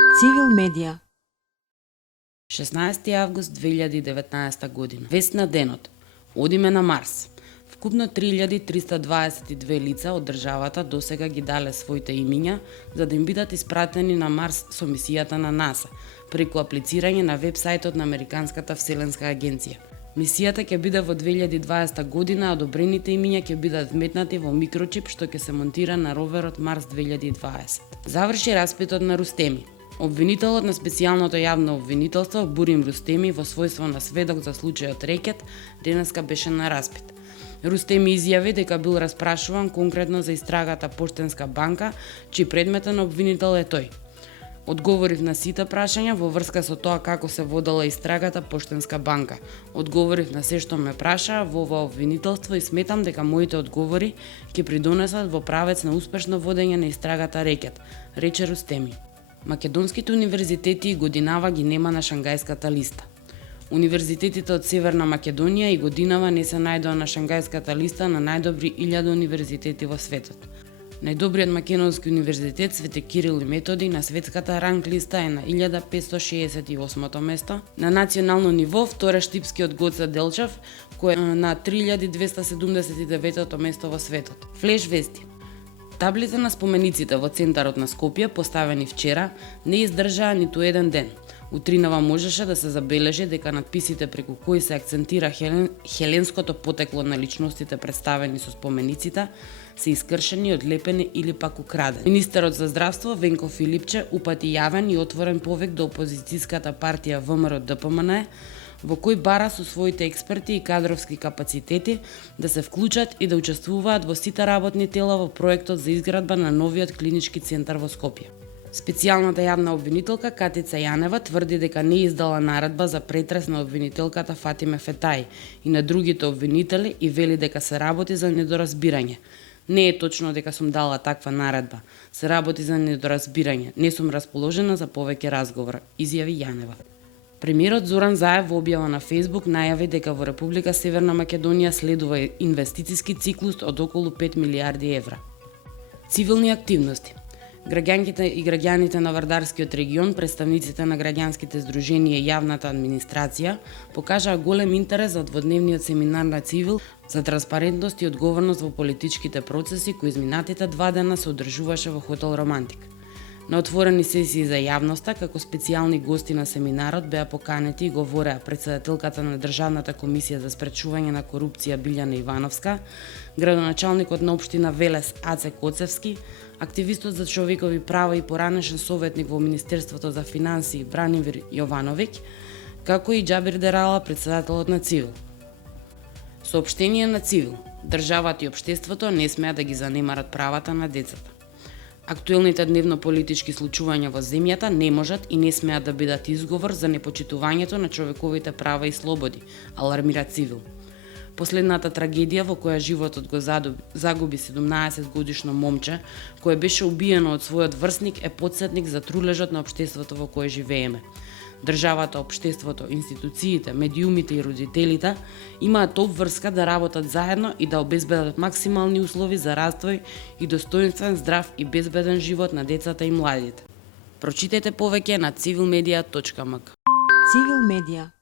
Цивил медија. 16 август 2019 година. Вест на денот. Одиме на Марс. Вкупно 3322 лица од државата досега ги дале своите имиња за да им бидат испратени на Марс со мисијата на НАСА, преку аплицирање на вебсајтот на Американската вселенска агенција. Мисијата ќе биде во 2020 година, а одобрените имиња ќе бидат вметнати во микрочип што ќе се монтира на роверот Марс 2020. Заврши распитот на Рустеми. Обвинителот на специјалното јавно обвинителство Бурим Рустеми во својство на сведок за случајот Рекет денеска беше на распит. Рустеми изјави дека бил распрашуван конкретно за истрагата Поштенска банка, чиј предметен обвинител е тој. Одговорив на сите прашања во врска со тоа како се водела истрагата Поштенска банка. Одговорив на се што ме прашаа во ова обвинителство и сметам дека моите одговори ќе придонесат во правец на успешно водење на истрагата Рекет, рече Рустеми. Македонските универзитети и годинава ги нема на Шангајската листа. Универзитетите од Северна Македонија и годинава не се најдоа на Шангајската листа на најдобри 1000 универзитети во светот. Најдобриот македонски универзитет Свети Кирил и Методи на светската ранг листа е на 1568 место. На национално ниво вторе штипскиот Гоце Делчев кој е на 3279 место во светот. Флеш вести. Таблите на спомениците во центарот на Скопје, поставени вчера, не издржаа ниту еден ден. Утринава можеше да се забележи дека надписите преку кои се акцентира хеленското потекло на личностите представени со спомениците се искршени, одлепени или пак украдени. Министерот за здравство Венко Филипче упати јавен и отворен повик до опозицијската партија ВМРО ДПМН, во кој бара со своите експерти и кадровски капацитети да се вклучат и да учествуваат во сите работни тела во проектот за изградба на новиот клинички центар во Скопје. Специјалната јавна обвинителка Катица Јанева тврди дека не издала наредба за претрес на обвинителката Фатиме Фетај и на другите обвинители и вели дека се работи за недоразбирање. Не е точно дека сум дала таква наредба. Се работи за недоразбирање. Не сум расположена за повеќе разговор, изјави Јанева. Премиерот Зоран Заев во објава на Facebook најави дека во Република Северна Македонија следува инвестициски циклус од околу 5 милиарди евра. Цивилни активности. Граѓанките и граѓаните на Вардарскиот регион, представниците на граѓанските здруженија и јавната администрација покажаа голем интерес за дводневниот семинар на Цивил за транспарентност и одговорност во политичките процеси кои изминатите 2 дена се одржуваше во хотел Романтик. На отворени сесии за јавноста, како специјални гости на семинарот беа поканети и говореа претседателката на Државната комисија за спречување на корупција Билјана Ивановска, градоначалникот на општина Велес Аце Коцевски, активистот за човекови права и поранешен советник во Министерството за финансии Бранимир Јовановиќ, како и Џабир Дерала, претседателот на Цивил. Соопштение на Цивил. Државата и општеството не смеат да ги занемарат правата на децата. Актуелните дневно-политички случувања во земјата не можат и не смеат да бидат изговор за непочитувањето на човековите права и слободи, алармира Цивил. Последната трагедија во која животот го загуби 17-годишно момче, кое беше убиено од својот врсник, е потсетник за трулежот на општеството во кое живееме. Државата, општеството, институциите, медиумите и родителите имаат обврска да работат заедно и да обезбедат максимални услови за развој и достоинствен, здрав и безбеден живот на децата и младите. Прочитете повеќе на civilmedia.mk. Цивил медија.